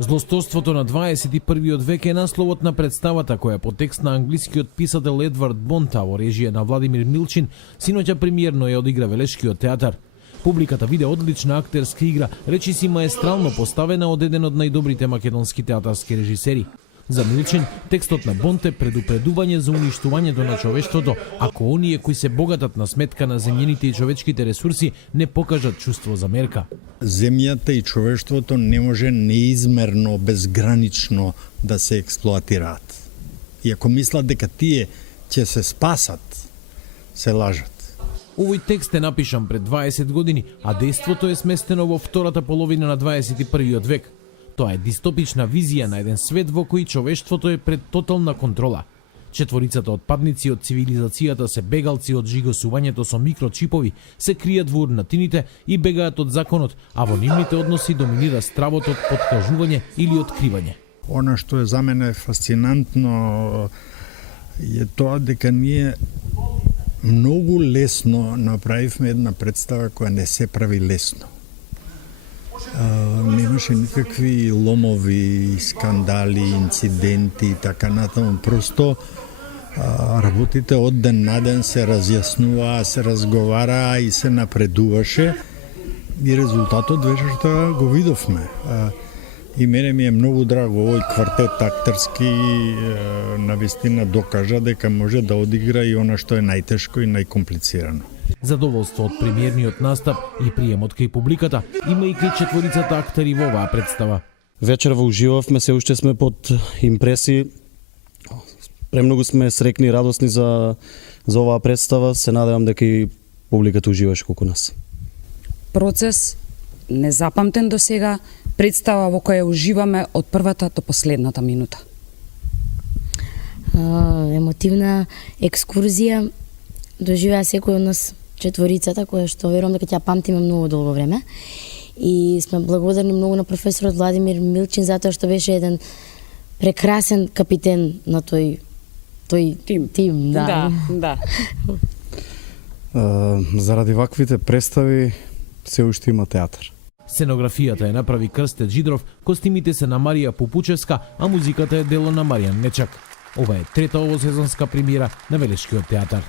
Злосторството на 21. век е насловот на представата која по текст на англискиот писател Едвард Бонта во режија на Владимир Милчин синоќа премиерно ја одигра Велешкиот театар. Публиката виде одлична актерска игра, речиси маестрално поставена од еден од најдобрите македонски театарски режисери. За Милчин, текстот на Бонте предупредување за уништувањето на човештвото ако оние кои се богатат на сметка на земјените и човечките ресурси не покажат чувство за мерка. Земјата и човештвото не може неизмерно, безгранично да се експлоатираат. И ако мислат дека тие ќе се спасат, се лажат. Овој текст е напишан пред 20 години, а дејството е сместено во втората половина на 21. век. Тоа е дистопична визија на еден свет во кој човештвото е пред тотална контрола. Четворицата отпадници од цивилизацијата се бегалци од жигосувањето со микрочипови, се кријат во урнатините и бегаат од законот, а во нивните односи доминира стравот од подкажување или откривање. Она што е за мене фасцинантно е тоа дека ние многу лесно направивме една представа која не се прави лесно. Немаше никакви ломови, скандали, инциденти и така натаму. Просто работите од ден на ден се разјаснуваа, се разговараа и се напредуваше. И резултатот вечерта го видовме. И мене ми е многу драго овој квартет актерски навистина докажа дека може да одигра и она што е најтешко и најкомплицирано. Задоволство од премиерниот настап и приемот кај публиката има и кај четворицата актери во оваа представа. Вечерва уживавме, се уште сме под импреси. Премногу сме срекни и радосни за оваа представа. Се надевам дека и публиката уживаше колку нас. Процес незапамтен до сега, представа во која уживаме од првата до последната минута. Емотивна екскурзија доживеа секој од нас четворицата, која што верувам дека ќе ја памтиме многу долго време. И сме благодарни многу на професорот Владимир Милчин затоа што беше еден прекрасен капитен на тој тим, да. Заради ваквите представи се уште има театар. Сценографијата е направи Крстет Жидров, костимите се на Марија Пупучевска, а музиката е дело на Маријан Нечак. Ова е трета овосезонска премиера на Велешкиот театар.